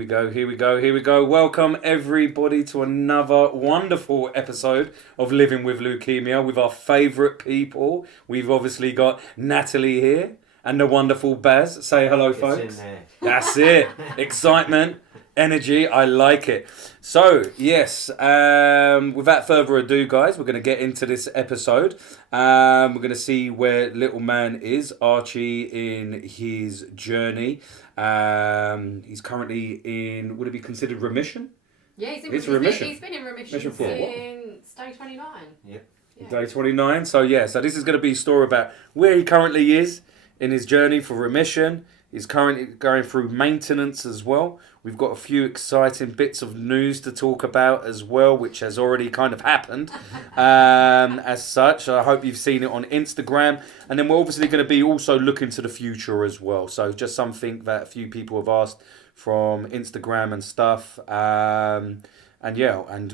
we go. Welcome everybody to another wonderful episode of Living with Leukemia with our favourite people. We've obviously got Natalie here and the wonderful Baz. Say hello, folks. It's in there. That's it. Excitement, energy, I like it. So, yes, without further ado, guys, we're going to get into this episode. We're going to see where little man is, Archie, in his journey. He's currently in, would it be considered remission? Yeah, he's It's remission. He's been in remission Remission for what? since day 29. Yep. Yeah. Day 29. So this is going to be a story about where he currently is in his journey for remission. He's currently going through maintenance as well. We've got a few exciting bits of news to talk about as well, which has already kind of happened as such. I hope you've seen it on Instagram. And then we're obviously going to be also looking to the future as well. So just something that a few people have asked from Instagram and stuff. And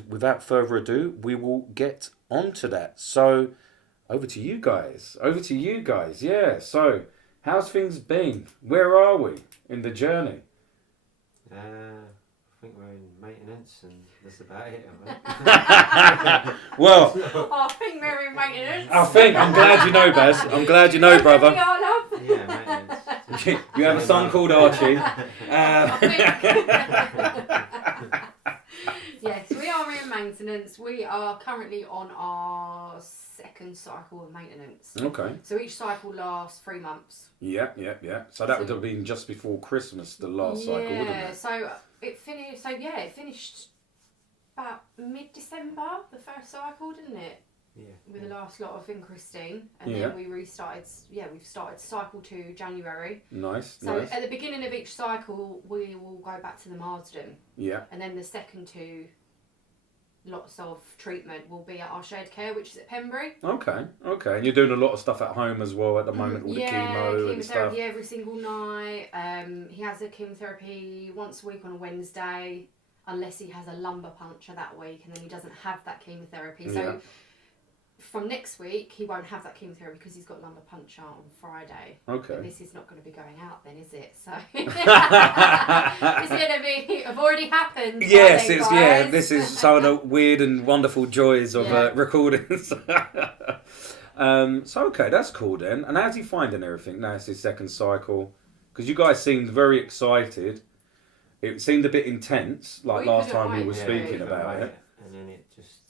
without further ado, we will get on to that. So over to you guys. Yeah, so how's things been? Where are we in the journey? I think we're in maintenance and that's about it. Well, I think we're in maintenance. I'm glad you know, Baz. I'm glad you know, brother. We are, love. Yeah, maintenance. You have a son called Archie. Yes, we are in maintenance. We are currently on our second cycle of maintenance. Okay. So each cycle lasts 3 months. Yeah. So that would have been just before Christmas, the last cycle, wouldn't Yeah, it? so it finished about mid-December, the first cycle, didn't it? Yeah. With the last lot of in Christine, and Yeah. then we restarted. Yeah, we've started cycle 2 January. Nice. So at the beginning of each cycle, we will go back to the Marsden, Yeah. and then the second 2 lots of treatment will be at our shared care, which is at Pembury. Okay. And you're doing a lot of stuff at home as well at the moment, all the chemo and stuff. Chemotherapy every single night. He has a chemotherapy once a week on a Wednesday, unless he has a lumbar puncture that week, and then he doesn't have that chemotherapy. So from next week, he won't have that chemotherapy because he's got lumbar puncture on Friday. Okay. But this is not going to be going out then, is it? So it's going to be. Have already happened. Yes, guys. This is some of the weird and wonderful joys of recordings. So okay, that's cool then. And how's he finding everything? Now it's his second cycle, because you guys seemed very excited. It seemed a bit intense, like last time we were speaking about it. And then it just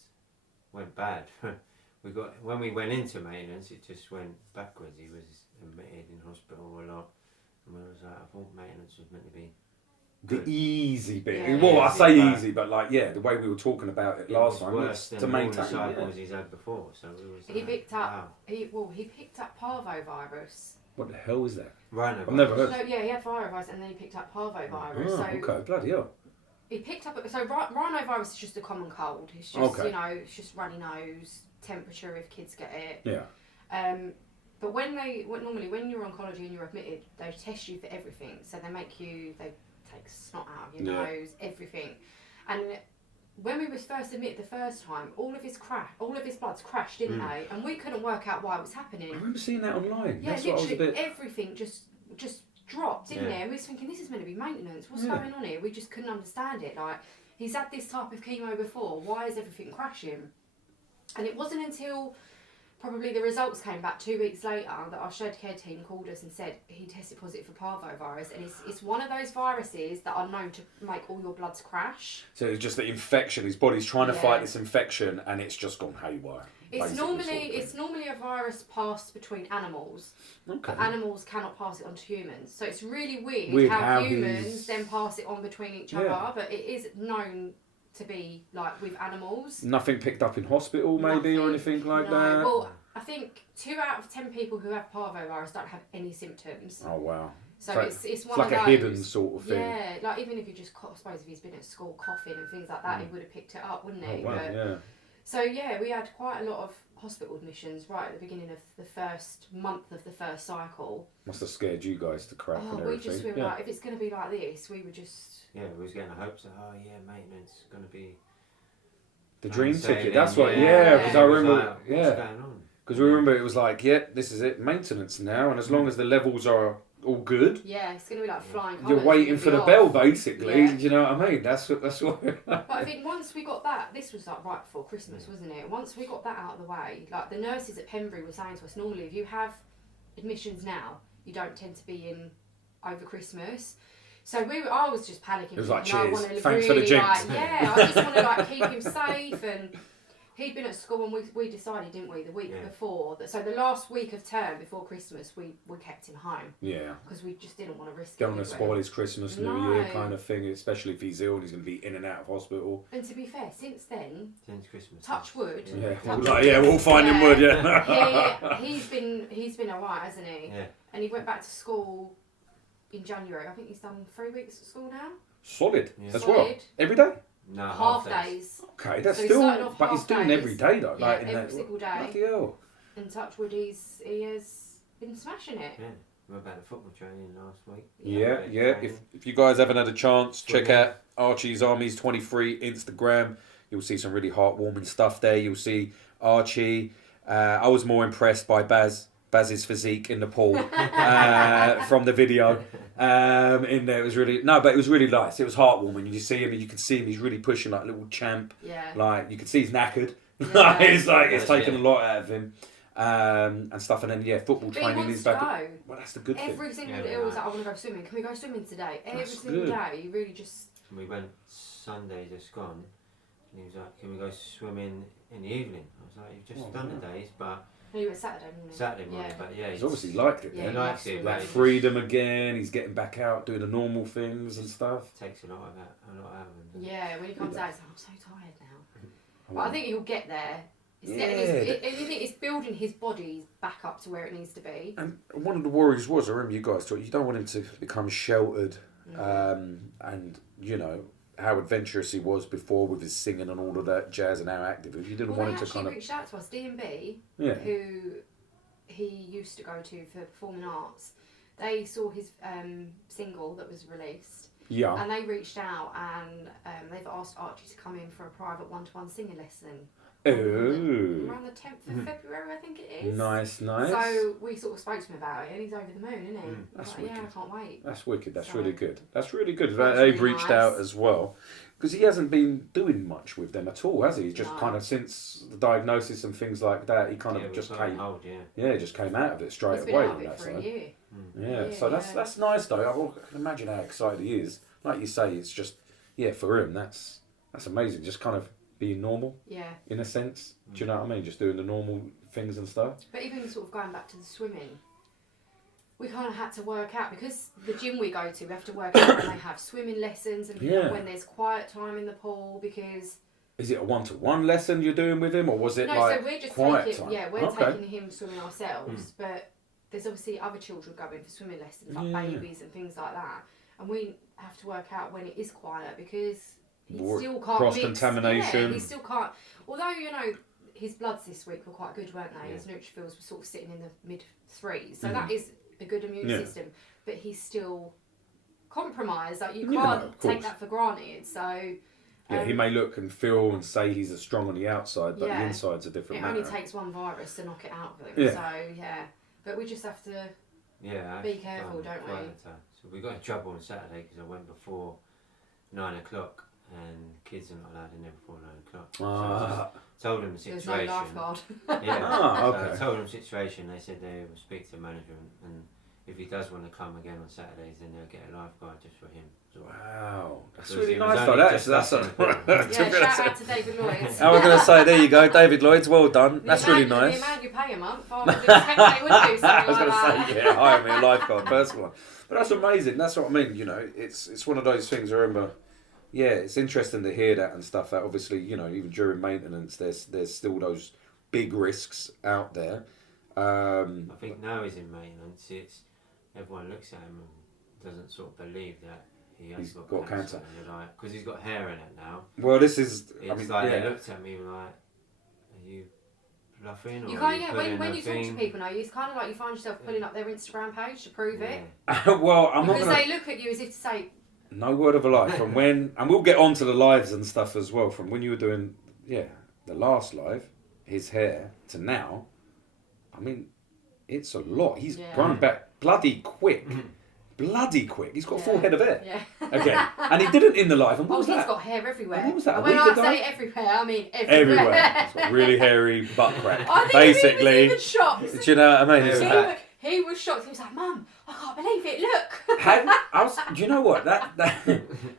went bad. When we went into maintenance, it just went backwards. He was admitted in hospital a lot, and we was like, I thought maintenance was meant to be the good. easy bit. Yeah. Well, I say Easy, easy, but like the way we were talking about it last time, worse than to all maintain. the cycles he's had before. So we was He like, picked up. wow. He picked up parvovirus. What the hell is that? Rhino. I've never heard. No, yeah, he had virus, and then he picked up parvovirus. Oh, so okay, bloody hell. he picked up. So rhinovirus is just a common cold. It's just it's just runny nose, temperature if kids get it. Yeah. But normally when you're oncology and you're admitted, they test you for everything. So they take snot out of your nose, everything. And when we was first admitted the first time, all of his bloods crashed, didn't they? And we couldn't work out why it was happening. I remember seeing that online. Yeah, That's what I was literally a bit... everything just dropped, didn't it? And we was thinking, this is meant to be maintenance. What's going on here? We just couldn't understand it. Like, he's had this type of chemo before. Why is everything crashing? And it wasn't until probably the results came back 2 weeks later that our shared care team called us and said he tested positive for parvovirus, and it's one of those viruses that are known to make all your bloods crash. So it's just the infection. His body's trying to fight this infection, and it's just gone haywire. It's normally a virus passed between animals. Okay. But animals cannot pass it on to humans. So it's really weird how humans then pass it on between each other, but it is known to be like with animals. Nothing picked up in hospital maybe or anything like that? Well, I think 2 out of 10 people who have parvovirus don't have any symptoms. Oh wow. So it's one like of those. a hidden sort of thing. Yeah, like even if you just, I suppose if he's been at school coughing and things like that, he would have picked it up, wouldn't he? Oh wow, yeah. So yeah, we had quite a lot of hospital admissions right at the beginning of the first month of the first cycle. Must have scared you guys to crap and everything. We were like, if it's going to be like this, we were just... Yeah, we was getting the hopes that, maintenance is going to be... The dream ticket, then, that's what, yeah. because I remember, like, what's going on? Because we remember it was like, this is it, maintenance now, and as long as the levels are all good. Yeah, it's going to be like flying colours. You're waiting for the bell, basically. Yeah. Do you know what I mean? That's what. But I think once we got that, this was like right before Christmas, wasn't it? Once we got that out of the way, like the nurses at Pembury were saying to us, normally if you have admissions now, you don't tend to be in over Christmas. So I was just panicking. It was like, I cheers, wanna thanks for the really, jinx. yeah, I just want to like keep him safe, and he'd been at school, and we decided, didn't we, the week before that. So the last week of term before Christmas, we kept him home. Yeah. Because we just didn't want to risk it. Don't want to spoil his Christmas, New Year kind of thing, especially if he's ill and he's going to be in and out of hospital. And to be fair, since then, since Christmas, touch wood. Yeah, we'll find him wood. Yeah. he's been alright, hasn't he? Yeah. And he went back to school in January. I think he's done 3 weeks at school now. Solid as Solid. well. Every day. No, half days. Okay, that's So he still, started off but he's half doing days. every day though. Yeah, Like in every that, single day. Bloody hell. And touch wood, he has been smashing it. Yeah. We're about the football training last week. Yeah. If you guys haven't had a chance, check out Archie's Armies 23 Instagram. You'll see some really heartwarming stuff there. You'll see Archie. I was more impressed by Baz's physique in the pool from the video. In there, it was really but it was really nice. It was heartwarming. You see him, and you can see him. He's really pushing like a little champ. Yeah. Like you can see he's knackered. Yeah. it's taken a lot out of him. And stuff, and then football But training he is wants to back. go. Well, that's the good thing. Every single day, he was like, I want to go swimming. Can we go swimming today? Every single good. day, he really just. We went Sunday just gone, and he was like, "Can we go swimming in the evening?" I was like, "You've just done the days, but." No, he went Saturday, didn't he? Saturday morning, but he's obviously liked it. Yeah, Then. he likes it. Like freedom again. He's getting back out, doing the normal things and stuff. Takes a lot out of him. Yeah, when he comes out, he's like, I'm so tired now. But I think he'll get there. It's it's building his body back up to where it needs to be. And one of the worries was, I remember you guys talked, you don't want him to become sheltered, and you know how adventurous he was before with his singing and all of that jazz and how active. You didn't want him to kind of. Reached out to us, D&B, who he used to go to for performing arts. They saw his single that was released. Yeah. And they reached out and they've asked Archie to come in for a private one-to-one singing lesson. Ooh. Around the 10th of February, I think it is. Nice. So we sort of spoke to him about it, and he's over the moon, isn't he? That's like, wicked. I can't wait. That's wicked. That's really good. That's really good. That's They've really reached nice. out as well, because he hasn't been doing much with them at all, has he? He's just kind of since the diagnosis and things like that. He kind of just came. Just came out of it straight He's away been out on of it that for side. a year. Yeah, so that's nice though. I can imagine how excited he is. Like you say, it's just for him. That's amazing. Just kind of being normal. Yeah. In a sense, do you know what I mean? Just doing the normal things and stuff. But even sort of going back to the swimming, we kind of had to work out, because the gym we go to, we have to work out when they have swimming lessons and when there's quiet time in the pool, because. Is it a one-to-one lesson you're doing with him, or was it no, like so we're just quiet taking time? we're taking him swimming ourselves, but there's obviously other children going for swimming lessons, like babies and things like that, and we have to work out when it is quiet, because he still can't cross-contamination. Yeah, he still can't. Although his bloods this week were quite good, weren't they? His neutrophils were sort of sitting in the mid-3s, so that is a good immune system. But he's still compromised. Like you can't take that for granted. So. He may look and feel and say he's as strong on the outside, but the inside's a different matter. It only takes one virus to knock it out of him. So but we just have to be careful, don't we? So we got in trouble on Saturday because I went before 9 o'clock, and kids are not allowed in there before 9 o'clock. So I just told them the situation. There's no lifeguard. Okay. So I told them the situation. They said they will speak to management, and if he does want to come again on Saturdays, then they'll get a lifeguard just for him. Wow, that's Because really it was nice only though. just That's shout out to David Lloyd. I was going to say, there you go, David Lloyd's, well done. That's really nice. The amount you pay a month, I would expect they would do something I was going like to that. say, hire me a lifeguard, first one. But that's amazing. That's what I mean. It's one of those things. I remember. Yeah, it's interesting to hear that and stuff. That obviously, even during maintenance, there's still those big risks out there. I think now he's in maintenance. Everyone looks at him and doesn't sort of believe that he's got cancer. Because he's got hair in it now. Well, this is. They looked at me like, "Are you bluffing?" Or You are can't. When you talk to people now, it's kind of like you find yourself pulling up their Instagram page to prove it. Well, I'm not because gonna... they look at you as if to say. No word of a lie. From when, and we'll get on to the lives and stuff as well. From when you were doing, the last live, his hair to now. I mean, it's a lot. He's grown back bloody quick. bloody quick. He's got a full head of hair. Yeah. Again. And he didn't in the live. And what was he's that? got hair everywhere. And what was that? And when I say everywhere, I mean everywhere. He's got really hairy butt crack. I think Basically. he was even shocked. Do you know what I mean? It's like, He was shocked. He was like, "Mum, I can't believe it. Look." do you know what?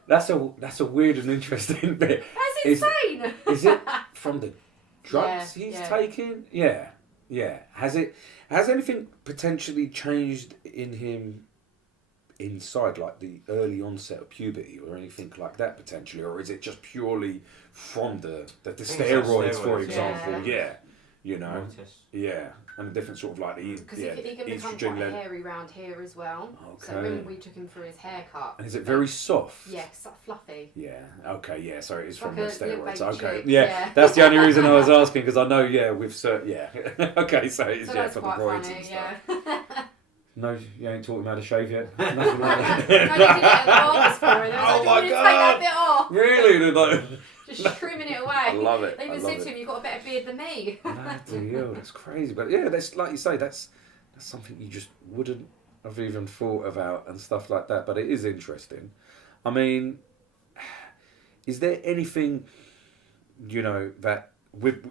That's a weird and interesting bit. That's insane. Is it from the drugs he's yeah. taking? Yeah. Has anything potentially changed in him inside, like the early onset of puberty or anything like that potentially, or is it just purely from the steroids, for example? Yeah. You know. Yeah. And a different sort of like the because he can become quite hairy round here as well. Okay. So when we took him for his haircut. And is it very soft? Yes, fluffy. Yeah. Okay. Yeah. So it is Like from the steroids. Okay. chick, Yeah. That's the only reason I was asking, because I know. Yeah. With certain. Yeah. Okay. So it's that's for the quite roids funny, and stuff. yeah. No, you ain't taught him how to shave yet. Nothing like I that. did it at the barbers for him. Oh I was my like, "Do you want me to take God. that bit off?" Really? They're like, Just trimming it away. I love it. They even said to him, "You've got a better beard than me." Bloody hell, that's crazy. But yeah, that's like you say, that's something you just wouldn't have even thought about and stuff like that. But it is interesting. I mean, is there anything, that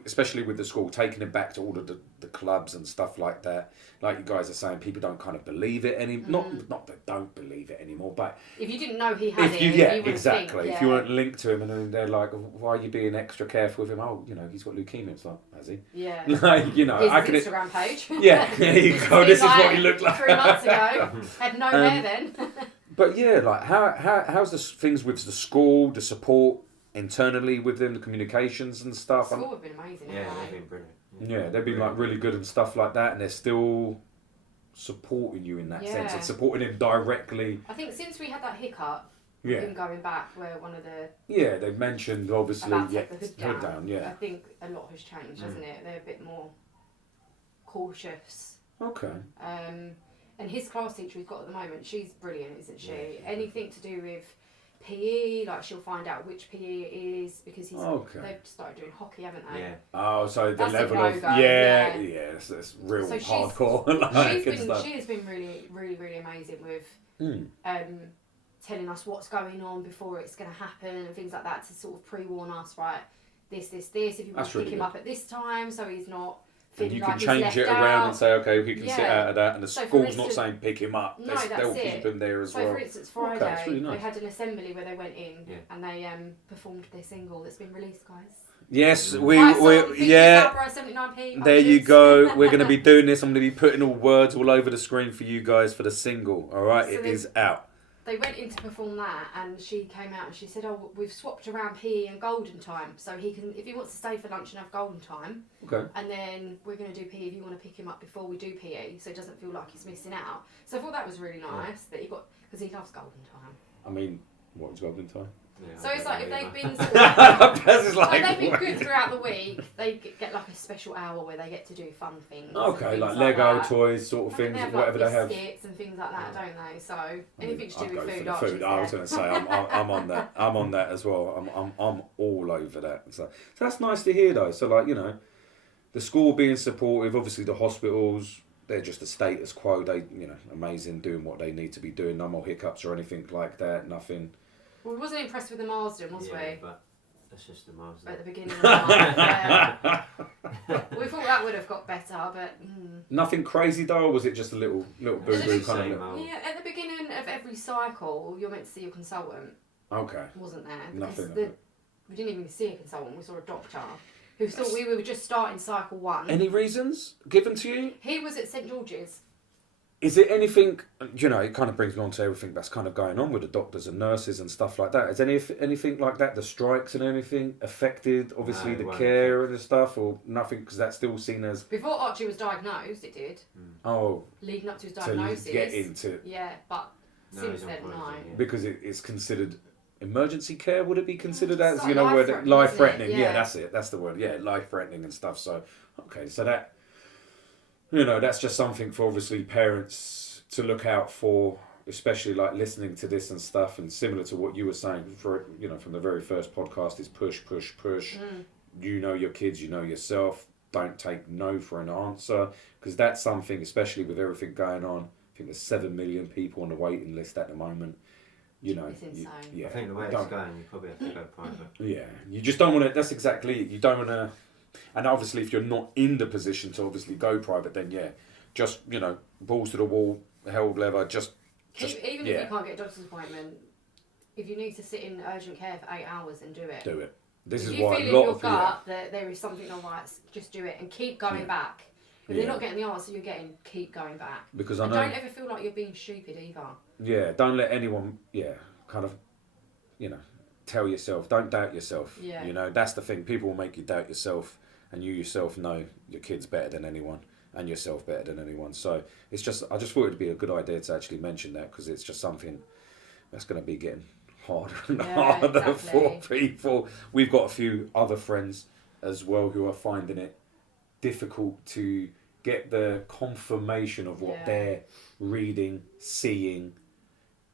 especially with the school, taking it back to all of the clubs and stuff like that, like you guys are saying, people don't kind of believe it anymore. Not that don't believe it anymore, but if you didn't know he had it, yeah, you would exactly. think, If you weren't linked to him, and then they're like, "Why are you being extra careful with him?" Oh, he's got leukemia. It's like, has he? Yeah. Like, His I can. Instagram page. Yeah, there you go. This is what he looked like 3 months ago. Had no hair then. But yeah, like how's the things with the school, the support internally with them, the communications and stuff? School have been amazing. Yeah, haven't they've they? been brilliant. Yeah, they've been like really good and stuff like that, and they're still supporting you in that sense and supporting him directly. I think since we had that hiccup, Yeah. him going back, where one of the Yeah, they've mentioned obviously about take the hood down. I yeah. think a lot has changed, hasn't it? They're a bit more cautious. Okay. And his class teacher we've got at the moment, she's brilliant, isn't she? Anything to do with PE, like she'll find out which PE it is because they've started doing hockey, haven't they? Yeah. Oh, so the That's level a of no-go, that's real So hardcore. she has been really, really, really amazing with telling us what's going on before it's going to happen and things like that to sort of pre-warn us, right? This. If you want to pick him up at this time, so he's not. And you like can he's change left it out. around and say, okay, he can sit out of that, and the So for school's instance- not saying pick him up. No, that's They'll it. keep him there as well. So for instance, Friday that's really nice. they had an assembly where they went in and they performed their single that's been released, guys. Yes, yeah. 79p, there you punches. go. We're going to be doing this. I'm going to be putting all words all over the screen for you guys for the single. All right, So it is out. They went in to perform that, and she came out and she said, "Oh, we've swapped around PE and golden time, so he can, if he wants to stay for lunch and have golden time, Okay. and then we're going to do PE if you want to pick him up before we do PE, so it doesn't feel like he's missing out." So I thought that was really nice that he got, because he loves golden time. I mean, what's golden time? Yeah, So it's like if they've been Like they've been good throughout the week, they get like a special hour where they get to do fun things. Okay, and like things Lego that. toys, sort of And things, have, whatever like, they have. biscuits and things like that, don't they? So anything to I'd do go with for food. the Archie's food. I was there. going to say I'm on that. I'm on that as well. I'm all over that. So that's nice to hear though. So like the school being supportive. Obviously the hospitals, they're just a status quo. They amazing, doing what they need to be doing. No more hiccups or anything like that. Nothing. Well, we wasn't impressed with the Marsden, was we? But that's just the Marsden. At the beginning of the month, yeah. We thought that would have got better, but... Nothing crazy though, or was it just a little boo-boo kind of... Yeah, at the beginning of every cycle, you're meant to see your consultant. Okay. Wasn't there? Nothing. We didn't even see a consultant, we saw a doctor who thought we were just starting cycle 1. Any reasons given to you? He was at St George's. Is it anything, it kind of brings me on to everything that's kind of going on with the doctors and nurses and stuff like that. Is anything like that, the strikes and anything, affected, obviously, the care and the stuff, or nothing, because that's still seen as... Before Archie was diagnosed, it did. Oh. Leading up to his diagnosis. To get into... Yeah, but since then, no. Because it's considered... Emergency care, would it be considered as, like where life-threatening? Yeah. That's it. That's the word. Yeah, life-threatening and stuff. So, okay, so that... that's just something for obviously parents to look out for, especially like listening to this and stuff, and similar to what you were saying for from the very first podcast is push. You know your kids, you know yourself. Don't take no for an answer, because that's something, especially with everything going on, think there's 7 million people on the waiting list at the moment. You know, It's insane. yeah, I think the way it's going, you probably have to go private. Yeah, you just don't want to. That's exactly it. You don't want to. And obviously, if you're not in the position to obviously go private, then yeah, just balls to the wall, hell leather, just Even if you can't get a doctor's appointment, if you need to sit in urgent care for 8 hours, then do it. do it. This if is you why feel a in lot your of gut that there is something not right, just do it and keep going back. If Yeah. you're not getting the answer you're getting, keep going back. because I And know. don't ever feel like you're being stupid either. Yeah, don't let anyone. Kind of, tell yourself. Don't doubt yourself. Yeah. That's the thing. People will make you doubt yourself, and you yourself know your kid's better than anyone, and yourself better than anyone. So it's just. I just thought it'd be a good idea to actually mention that because it's just something that's going to be getting harder and harder exactly. for people. We've got a few other friends as well who are finding it difficult to get the confirmation of what they're reading, seeing,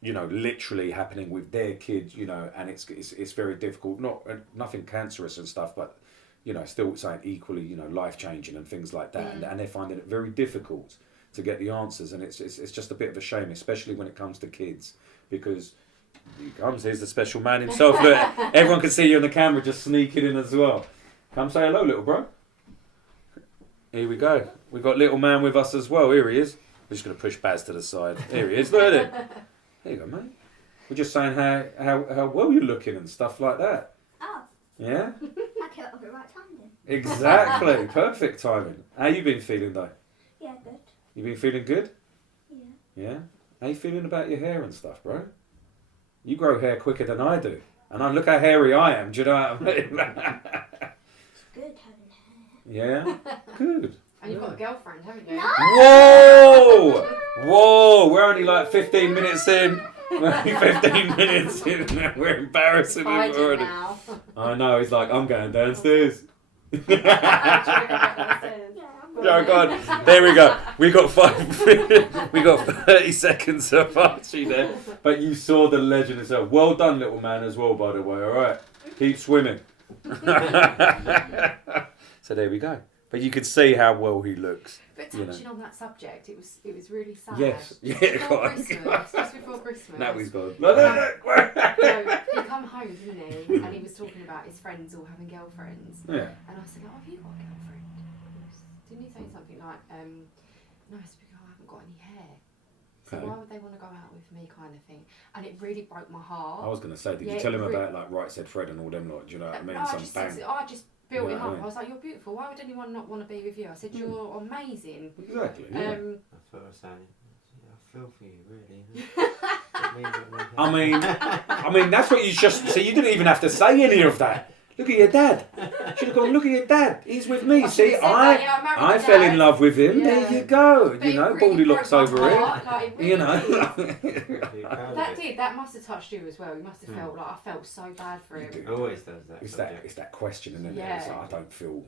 literally happening with their kids, and it's very difficult. Nothing cancerous and stuff, but still saying equally, life changing and things like that, and they're finding it very difficult to get the answers, and it's just a bit of a shame, especially when it comes to kids, because here's the special man himself. Look, everyone can see you on the camera, just sneaking in as well. Come say hello, little bro. Here we go. We've got little man with us as well. Here he is. We're just going to push Baz to the side. Here he is. Look at him. There you go, mate. We're just saying how well you're looking and stuff like that. Oh, Yeah? I came up at the right time then. Exactly. Perfect timing. How you been feeling though? Yeah, good. You been feeling good? Yeah. Yeah? How you feeling about your hair and stuff, bro? You grow hair quicker than I do. And look how hairy I am. Do you know what I mean? It's good having hair. Yeah? Good. And you've got a girlfriend, haven't you? Whoa! Whoa! We're only like 15 minutes in. We're only 15 minutes in. We're embarrassing him Hide it already. now. I know. He's like, I'm going downstairs. Yeah, Oh God! There we go. We got 30 seconds of Archie there. But you saw the legend itself. Well done, little man, as well. By the way, all right. Keep swimming. So there we go. But you can see how well he looks. But touching on that subject, it was really sad. Yes. Yeah. Before God. Christmas, just before Christmas. Natalie's gone. So he come home, didn't he? And he was talking about his friends all having girlfriends. Yeah. And I said, "Oh, have you got a girlfriend?" Didn't he say something like, "No, it's because I haven't got any hair. So Okay. why would they want to go out with me?" Kind of thing. And it really broke my heart. I was going to say, did you tell him about like Right Said Fred and all them lot? Do you know what I mean? No, Some bang. I just built You know him what I up. mean? I was like, "You're beautiful. Why would anyone not want to be with you?" I said, "You're amazing." Exactly. Yeah. That's what I was saying. I feel for you, really. I mean, that's what you just. So you didn't even have to say any of that. Look at your dad. Should have gone. Look at your dad. He's with me. I See, should've said that, yeah, I married I my fell dad. in love with him. Yeah. There you go. But You know, it really Baldy looks broke my over here. heart, like, it really You know. did. That must have touched you as well. You must have felt like I felt so bad for him. It always does that. It's that question, isn't it? Yeah. It's like, I don't feel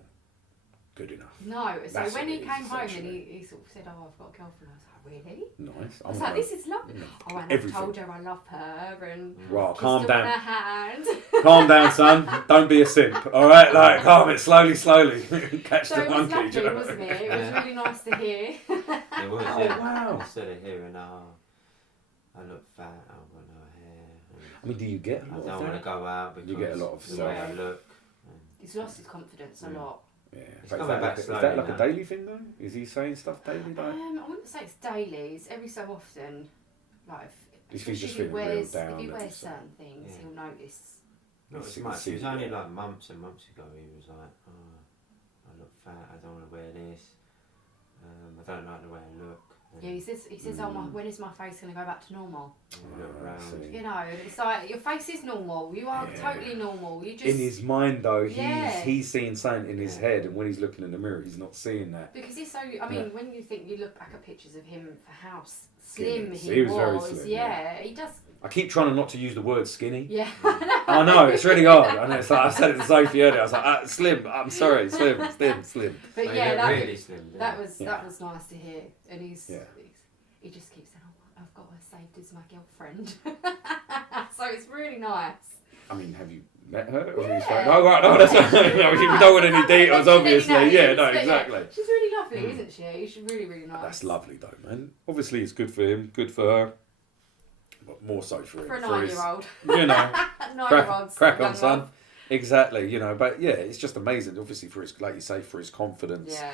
good enough. No, so That's when what he it is, came home and essentially. he sort of said, "Oh, I've got a girlfriend," I was like, "Really?" Nice. I was like, "This is lovely." Oh, and I Everything. told her I love her and Right, kissed calm her down. on her hand. Calm down, son. Don't be a simp. All right, like calm it slowly. Catch So the it was monkey. do you lovely, know? wasn't it? It was really nice to hear. It was, Oh, yeah. wow. Instead of hearing, I look fat, I've got no hair. I mean, do you get a I lot don't of want to that? go out because You get a lot of the way I self- look. He's lost his confidence a lot. Yeah. It's But coming back is slowly that like now. a daily thing though? Is he saying stuff daily? Like? I wouldn't say it's daily. It's every so often. Like If he's just especially feeling real down if he and wears stuff. certain things, Yeah. he'll notice. Not It's- as much. it's It was easy, only yeah. like months and months ago. He was like, "Oh, I look fat. I don't want to wear this. I don't like the way I look." Yeah, he says, "Oh, when is my face going to go back to normal?" And I look I round. see. You know, and it's like your face is normal. You are Yeah. totally normal. You just In his mind though, Yeah. he's seeing something in his Yeah. head, and when he's looking in the mirror, he's not seeing that. because he's so. I mean, when you think you look back at pictures of him for how slim Skinny. he, He was very was, slim, yeah, he does. I keep trying not to use the word skinny. Yeah, I know it's really hard. I know it's like I said it to Sophie earlier. I was like, slim. I'm sorry, slim. but Oh, yeah, you that look really slim. didn't that you? was Yeah. that was nice to hear, and he just keeps saying, "Oh, I've got her saved as my girlfriend," so it's really nice. I mean, have you met her? Or Yeah. you spoke- No, right, no, that's not. No, we don't want any details, obviously. Yeah, no, But exactly. yeah, she's really lovely, isn't she? She's really, really nice. That's lovely, though, man. Obviously, it's good for him, good for her, but more so for him. For a his- 9-year-old. You know, 9-year-old's crack on, young son. love. Exactly, you know, but yeah, it's just amazing. Obviously, for his, like you say, for his confidence. Yeah.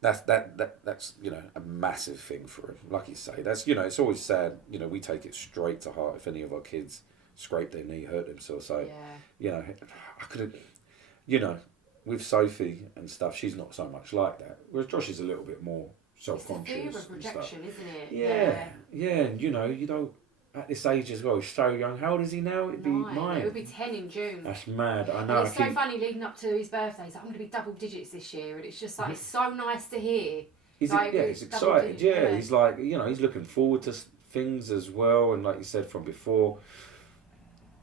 That's you know, a massive thing for him. Like you say, that's, you know, it's always sad. You know, we take it straight to heart if any of our kids scrape their knee, hurt themselves. So Yeah. you know, I could have, you know, with Sophie and stuff, she's not so much like that. Whereas Josh is a little bit more self-conscious. It's the fear of and rejection, stuff. isn't it? Yeah, and you know, at this age as well, he's so young. How old is he now? It'd be 9. It'll be 10 in June. That's mad. I And know. it's so funny leading up to his birthday. He's like, I'm going to be double digits this year. And it's just like, it's so nice to hear. He's like, he's double excited. digit, Yeah, he's like, you know, he's looking forward to things as well. And like you said from before,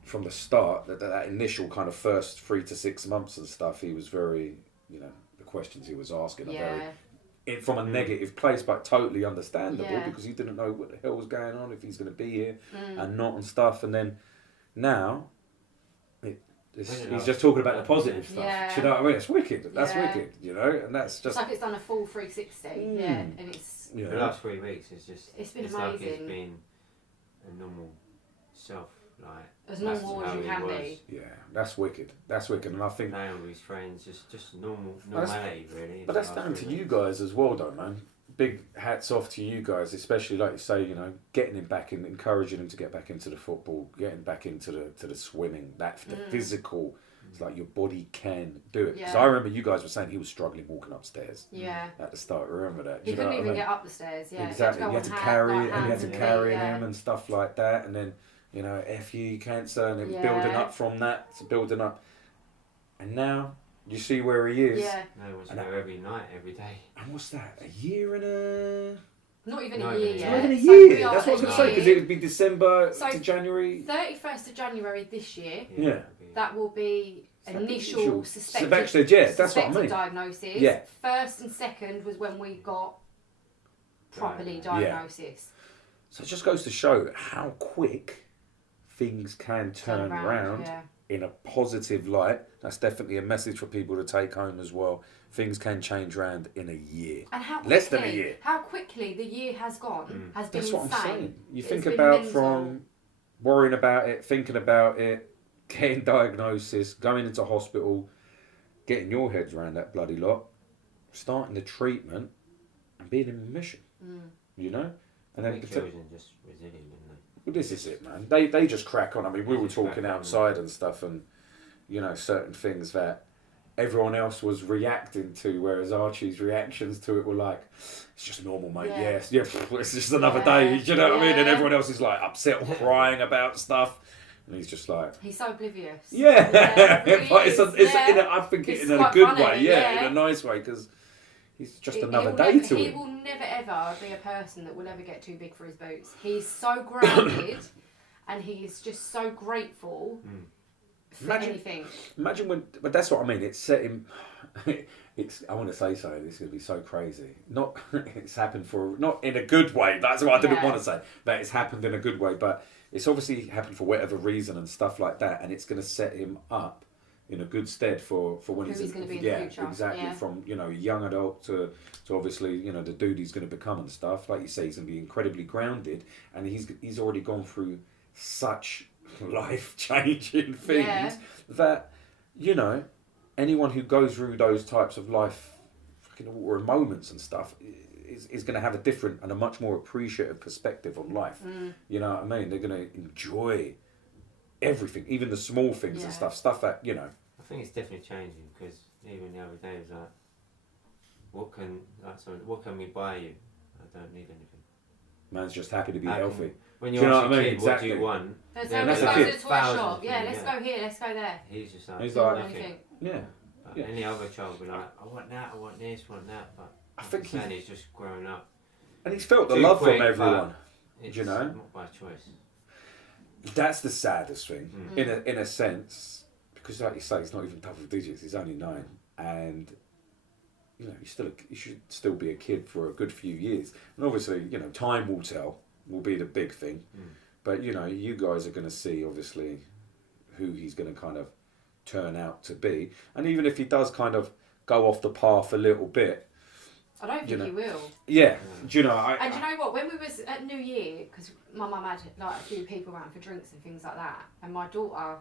from the start, that initial kind of first 3 to 6 months and stuff, he was very, you know, the questions he was asking are very from a negative place, but totally understandable because he didn't know what the hell was going on, if he's going to be here and not and stuff. And then now, he's just talking about the positive stuff. Yeah. Do you know what I mean? It's wicked. That's Yeah. wicked, you know? And that's just... It's like it's done a full 360. Yeah. And it's Yeah. The last 3 weeks, It's been like amazing. it's been a normal self, like as that's normal how as you he can was. be. Yeah, that's wicked. That's wicked. And I think... Playing with his friends, just normality, really. But that's down to you guys as well, though, man. Big hats off to you guys, especially like you say, you know, getting him back in, encouraging him to get back into the football, getting back into the swimming, the physical. It's like your body can do it. Because Yeah. I remember you guys were saying he was struggling walking upstairs. Yeah. At the start, remember that? He Do you know couldn't what I even mean? get up the stairs. Yeah. Exactly. You had to carry it, and you had to carry him. him and stuff like that, and then, you know, FU cancer, and it was Yeah. building up from that to building up, and now you see where he is. Yeah. No one's there every night, every day. And what's that? A year and a... Not even Not a year even yet. Not even a So year. we are That's what I was a going to say, because year. it would be December So to January. 31st of January this year, Yeah. that will be initial Initial suspected, yeah, that's what I suspected mean. diagnosis. Yeah. First and second was when we got properly diagnosis. So it just goes to show how quick things can turn around Yeah. in a positive light. That's definitely a message for people to take home as well. Things can change around in a year. And how quickly, Less than a year. How quickly the year has gone has been That's what insane. I'm saying. You It's think been about mental. from worrying about it, thinking about it, getting diagnosis, going into hospital, getting your heads around that bloody lot, starting the treatment, and being in remission. You know? And then The children just resilient, didn't they? well, this is it, man. They just crack on. I mean, we They were just crack talking on. outside and stuff, and you know, certain things that everyone else was reacting to, whereas Archie's reactions to it were like, "It's just normal, mate. Yeah. Yes, yeah, it's just another day." Do you know what I mean? And everyone else is like upset or crying about stuff, and he's just like, He's so oblivious. "Yeah," really but it's is, yeah. in a, I think It's in a quite good funny, way, yeah. in a nice way, because he's just He another will day never, to he him. will never ever be a person that will ever get too big for his boots. He's so grounded and he is just so grateful for anything. Imagine when, but that's what I mean. It's set him. It's. I want to say so. This is going to be so crazy. Not. It's happened for not in a good way. That's what I didn't Yeah. want to say. That it's happened in a good way, but it's obviously happened for whatever reason and stuff like that, and it's going to set him up in a good stead for when Who he's he's gonna be in the future, exactly. yeah. From young adult to obviously the dude he's going to become and stuff. Like you say, he's going to be incredibly grounded, and he's already gone through such life changing things Yeah. that anyone who goes through those types of life or moments and stuff is going to have a different and a much more appreciative perspective on life. You know what I mean? They're going to enjoy everything, even the small things and Yeah. stuff that I think it's definitely changing because even the other day it was like, what can we buy you? I don't need anything. man's just happy to be How can- healthy. When Do you're you know a what I mean? kid, what do Exactly. you want? Let's Yeah, go that's to a the kid. toy Thousands shop. of Yeah, things, let's yeah. go here, let's go there. He's just like, He's Not like- anything. Yeah. but Yeah. any other child would be like, I want that, I want this, I want that. But I think saying he's just grown up. And he's felt the Too love quick, from everyone. It's You know? not by choice. That's the saddest thing, Mm. in a sense, because like you say, he's not even double digits. He's only 9, and you should still be a kid for a good few years. And obviously, time will tell. Will be the big thing. But you guys are going to see obviously who he's going to kind of turn out to be. And even if he does kind of go off the path a little bit, I don't think he will. Yeah, do you know? And do you know what? When we was at New Year, because my mum had like a few people around for drinks and things like that, and my daughter,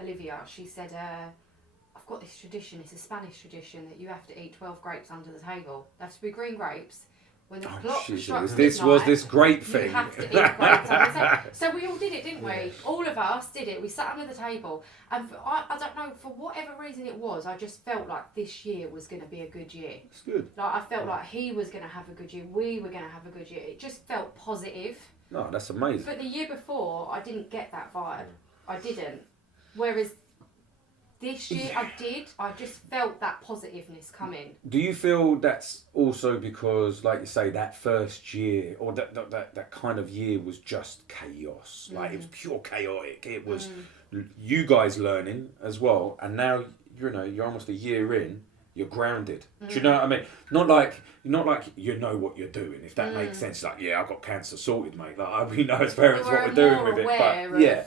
Olivia, she said, "I've got this tradition. It's a Spanish tradition that you have to eat 12 grapes under the table. They have to be green grapes. When the clock strikes this midnight, was this great thing. You have to eat grapes under the table." So we all did it, didn't we? All of us did it. We sat under the table, and I don't know, for whatever reason it was, I just felt like this year was going to be a good year. It's good. Like I felt like he was going to have a good year. We were going to have a good year. It just felt positive. No, that's amazing. But the year before, I didn't get that vibe. I didn't. Whereas this year, I did. I just felt that positiveness coming. Do you feel that's also because, like you say, that first year or that kind of year was just chaos? Like it was pure chaotic. It was you guys learning as well, and now you're almost a year in. You're grounded. Do you know what I mean? Not like you know what you're doing. If that makes sense. Like I've got cancer sorted, mate. Like we know as parents what we're doing with it. But yeah.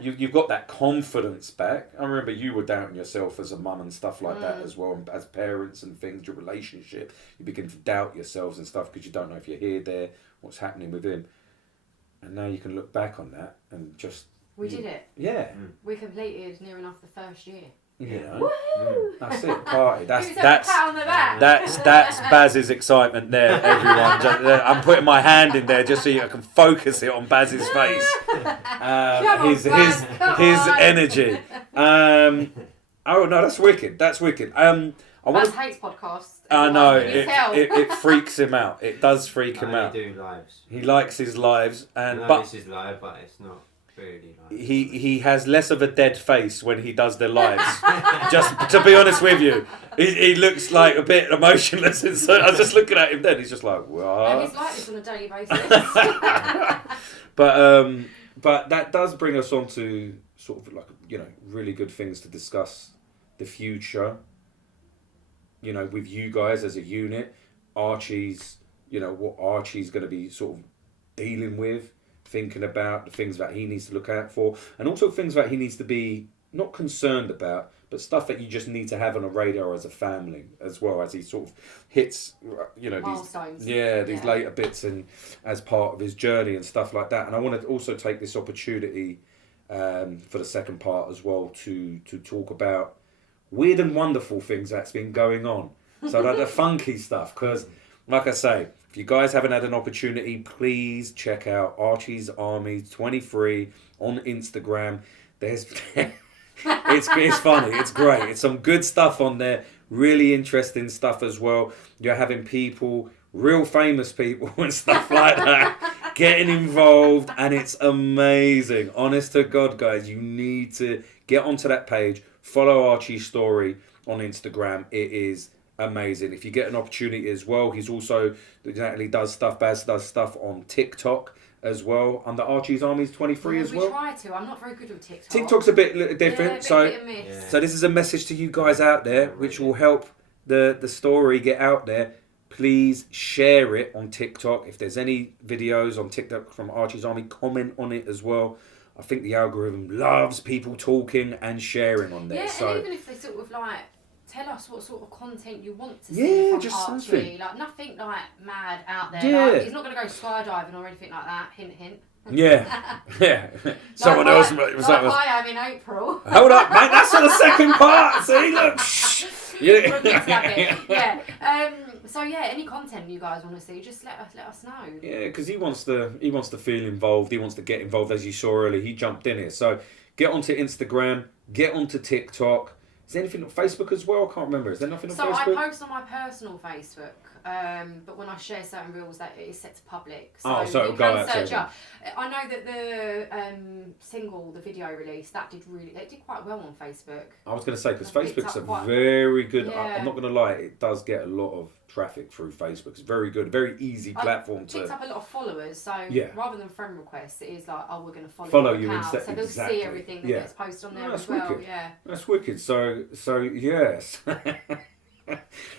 You've got that confidence back. I remember you were doubting yourself as a mum and stuff like that as well. And as parents and things, your relationship, you begin to doubt yourselves and stuff because you don't know if you're here, there, what's happening with him. And now you can look back on that and just... We did it. Yeah. We completed near enough the first year. Yeah. Woo! That's it, party. That's pat on the back. That's Baz's excitement there, everyone. I'm putting my hand in there just so I can focus it on Baz's face. His energy. Oh no, that's wicked. That's wicked. Baz hates podcasts. I know it freaks him out. It does freak him out. I do lives. He likes his lives, This is live, but it's not. Really live. He has less of a dead face when he does the lives. Just to be honest with you, he looks like a bit emotionless. And so I was just looking at him then. He's just like, what? And he's like this on a daily basis. But that does bring us on to sort of like really good things to discuss the future. With you guys as a unit, Archie's what Archie's going to be sort of dealing with. Thinking about the things that he needs to look out for, and also things that he needs to be not concerned about, but stuff that you just need to have on a radar as a family as well, as he sort of hits, milestones. these later bits and as part of his journey and stuff like that. And I want to also take this opportunity for the second part as well to talk about weird and wonderful things that's been going on. So the funky stuff, because like I say, if you guys haven't had an opportunity, please check out Archie's Army 23 on Instagram. There's it's funny, it's great. It's some good stuff on there, really interesting stuff as well. You're having people, real famous people and stuff like that, getting involved, and it's amazing. Honest to God, guys, you need to get onto that page, follow Archie's story on Instagram. It is amazing. If you get an opportunity as well, he's also exactly Baz does stuff on TikTok as well under Archie's Armies 23 as well. We try to. I'm not very good with TikTok. TikTok's a bit different, hit and miss. So this is a message to you guys out there, which will help the story get out there. Please share it on TikTok. If there's any videos on TikTok from Archie's Army, comment on it as well. I think the algorithm loves people talking and sharing on there. Yeah, and even if they sort of tell us what sort of content you want to see from just Archie. something. Like nothing mad out there. Yeah. He's not going to go skydiving or anything like that. Hint, hint. Yeah. Someone like else. I am in April. Hold up, mate. That's on the second part. See, look. So any content you guys want to see, just let us know. Yeah, because he wants to feel involved. He wants to get involved, as you saw earlier. He jumped in it. So get onto Instagram. Get onto TikTok. Is there anything on Facebook as well? I can't remember. Is there nothing on Facebook? So I post on my personal Facebook, but when I share certain reels, that it is set to public. So it'll you go can out search to up. I know that the single, the video release, it did quite well on Facebook. I was going to say, because I picked Facebook's up a quite- very good... Yeah. I'm not going to lie, it does get a lot of traffic through Facebook. It's very good, very easy platform I picked up a lot of followers, so rather than friend requests, it is like, we're going to follow you account, instead. so they'll see everything that gets posted on there as well. Wicked. That's wicked. So yes.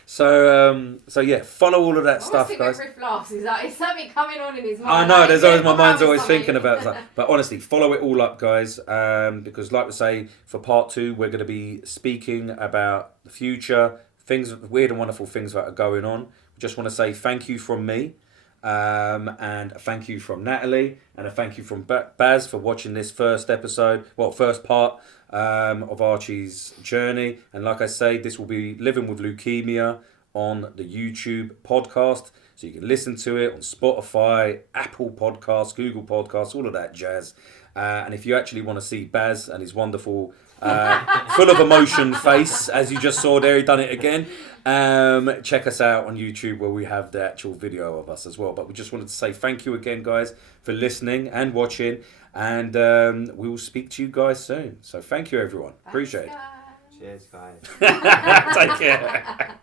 So yeah, follow all of that I stuff, think guys. when Riff laughs, is that it's something coming on in his mind. I know, like, there's always, my come mind's up with always something. thinking about stuff. But honestly, follow it all up, guys, because like we say, for part 2, we're going to be speaking about the future, things, weird and wonderful things that are going on. Just want to say thank you from me, and a thank you from Natalie, and a thank you from Baz for watching this first part of Archie's journey. And like I say, this will be Living with Leukemia on the YouTube podcast. So you can listen to it on Spotify, Apple Podcasts, Google Podcasts, all of that jazz. And if you actually want to see Baz and his wonderful, full of emotion face, as you just saw there, he done it again. Check us out on YouTube where we have the actual video of us as well. But we just wanted to say thank you again, guys, for listening and watching. And we will speak to you guys soon. So thank you, everyone. Appreciate it. Thanks, guys. Cheers, guys. Take care.